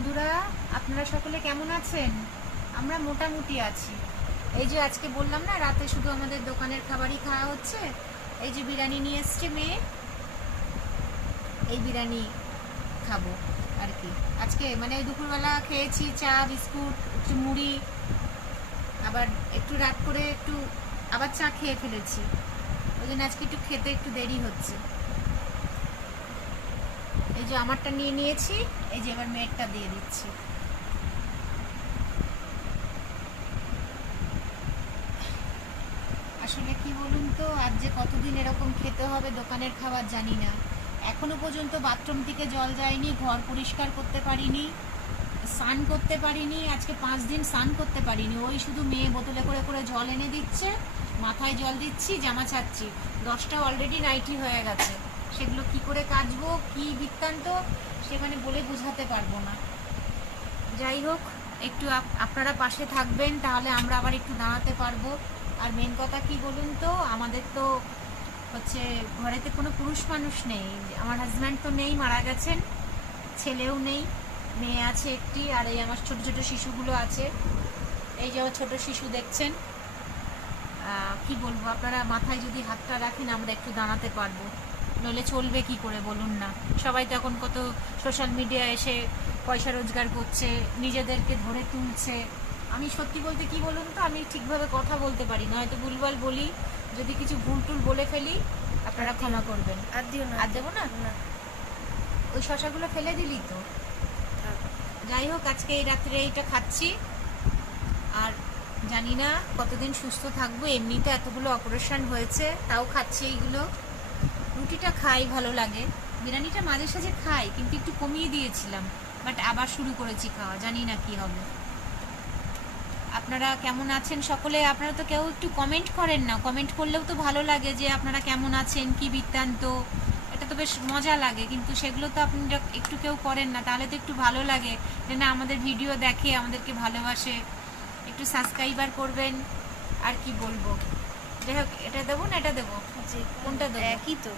বন্ধুরা, আপনারা সকলে কেমন আছেন? আমরা মোটামুটি আছি। এই যে আজকে বললাম না, রাতে শুধু আমাদের দোকানের খাবারই খাওয়া হচ্ছে। এই যে বিরিয়ানি নিয়ে এসছে মেয়ে, এই বিরিয়ানি খাবো আর কি। আজকে মানে দুপুরবেলা খেয়েছি চা বিস্কুট একটু মুড়ি, আবার একটু রাত করে একটু আবার চা খেয়ে ফেলেছি। ওই জন্য আজকে একটু খেতে একটু দেরি হচ্ছে। এই যে আমারটা নিয়ে নিয়েছি, এই যে এবার মেয়েরটা দিয়ে দিচ্ছি। আসলে কি বলুন তো, আজ যে কতদিন এরকম খেতে হবে দোকানের খাবার জানি না। এখনো পর্যন্ত বাথরুম থেকে জল যায়নি, ঘর পরিষ্কার করতে পারিনি, স্নান করতে পারিনি। আজকে 5 দিন স্নান করতে পারিনি। ওই শুধু মেয়ে বোতলে করে করে জল এনে দিচ্ছে, মাথায় জল দিচ্ছি, জামা ছাড়ছি। 10টা অলরেডি নাইটি হয়ে গেছে। সেগুলো কি করে কাচবো, কি বৃত্তান্ত, সে মানে বলে বোঝাতে পারবো না। যাই হোক, একটু আপনারা পাশে থাকবেন, তাহলে আমরা আবার একটু দাঁড়াতে পারবো। আর মেন কথা কি বলুন তো, আমাদের তো হচ্ছে ঘরেতে কোনো পুরুষ মানুষ নেই। আমার হাজব্যান্ড তো নেই, মারা গেছেন। ছেলেও নেই, মেয়ে আছে একটি, আর এই আমার ছোট ছোট শিশুগুলো আছে। এই যে আমার ছোট শিশু দেখছেন। কি বলবো, আপনারা মাথায় যদি হাতটা রাখেন আমরা একটু দাঁড়াতে পারবো, নইলে চলবে কি করে বলুন না। সবাই তো এখন কত সোশ্যাল মিডিয়া এসে পয়সা রোজগার করছে, নিজেদেরকে ধরে তুলছে। আমি সত্যি বলতে কি বলুন তো, আমি ঠিকভাবে কথা বলতে পারি না, হয়তো ভুলভাল বলি। যদি কিছু ভুল টুল বলে ফেলি আপনারা ক্ষমা করবেন। আর দিও না, আর দেবো না। ওই শশাগুলো ফেলে দিলি তো। যাই হোক, আজকে এই রাত্রে এইটা খাচ্ছি। আর জানি না কতদিন সুস্থ থাকবো। এমনিতে এতগুলো অপারেশন হয়েছে, তাও খাচ্ছি এইগুলো। রুটিটা খাই, ভালো লাগে। বিরিয়ানিটা মাঝে সাঝে খাই, কিন্তু একটু কমিয়ে দিয়েছিলাম, বাট আবার শুরু করেছি খাওয়া, জানি না কি হবে। আপনারা কেমন আছেন সকলে? আপনারা তো কেউ একটু কমেন্ট করেন না। কমেন্ট করলেও তো ভালো লাগে যে আপনারা কেমন আছেন, কি বৃত্তান্ত, এটা তো বেশ মজা লাগে। কিন্তু সেগুলো তো আপনারা একটু কেউ করেন না, তাহলে তো একটু ভালো লাগে যে না, আমাদের ভিডিও দেখে, আমাদেরকে ভালোবাসে। একটু সাবস্ক্রাইবার করবেন। আর কি বলবো, যাই হোক, এটা দেবো না এটা দেবো, কোনটা দেবো? একই তো।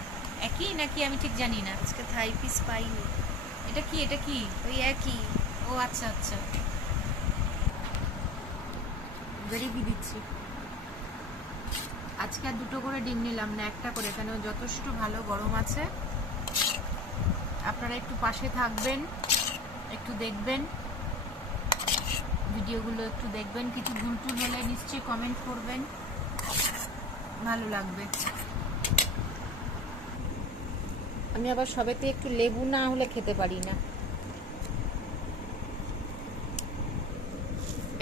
একই নাকি আমি ঠিক জানি না। আজকে থাই পিস পাইনি। এটা কি, এটা কি? ওই একই। ও আচ্ছা আচ্ছা, বেরিয়ে দিচ্ছি। আজকে আর 2টো করে ডিম নিলাম না, একটা করে, কেন যথেষ্ট ভালো গরম আছে। আপনারা একটু পাশে থাকবেন, একটু দেখবেন ভিডিওগুলো, একটু দেখবেন। কিছু ভুল টুল হলে নিশ্চয়ই কমেন্ট করবেন, ভালো লাগবে। আমি আবার সবেতে একটু লেবু না হলে খেতে পারি না।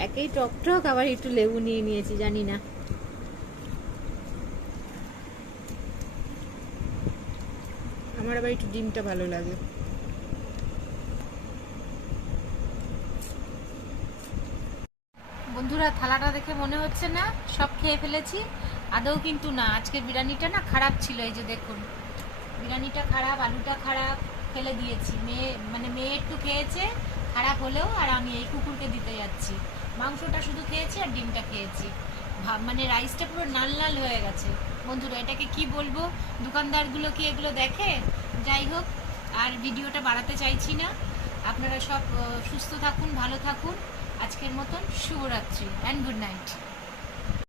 একেই টক টক, আবার একটু লেবু নিয়ে নিয়েছি, জানি না। আমার আবার একটু ডিমটা ভালো লাগে। বন্ধুরা, থালাটা দেখে মনে হচ্ছে না সব খেয়ে ফেলেছি, আদৌ কিন্তু না। আজকে বিরিয়ানিটা না খারাপ ছিল, এই যে দেখুন, বিরিয়ানিটা খারাপ, আলুটা খারাপ, ফেলে দিয়েছি। মেয়ে একটু খেয়েছে খারাপ হলেও, আর আমি এই কুকুরকে দিতে যাচ্ছি। মাংসটা শুধু খেয়েছি আর ডিমটা খেয়েছি। মানে রাইসটা পুরো লাল লাল হয়ে গেছে। বন্ধুরা, এটাকে কি বলবো, দোকানদারগুলো কি এগুলো দেখে? যাই হোক, আর ভিডিওটা বাড়াতে চাইছি না। আপনারা সব সুস্থ থাকুন, ভালো থাকুন। আজকের মতন শুভরাত্রি অ্যান্ড গুড নাইট।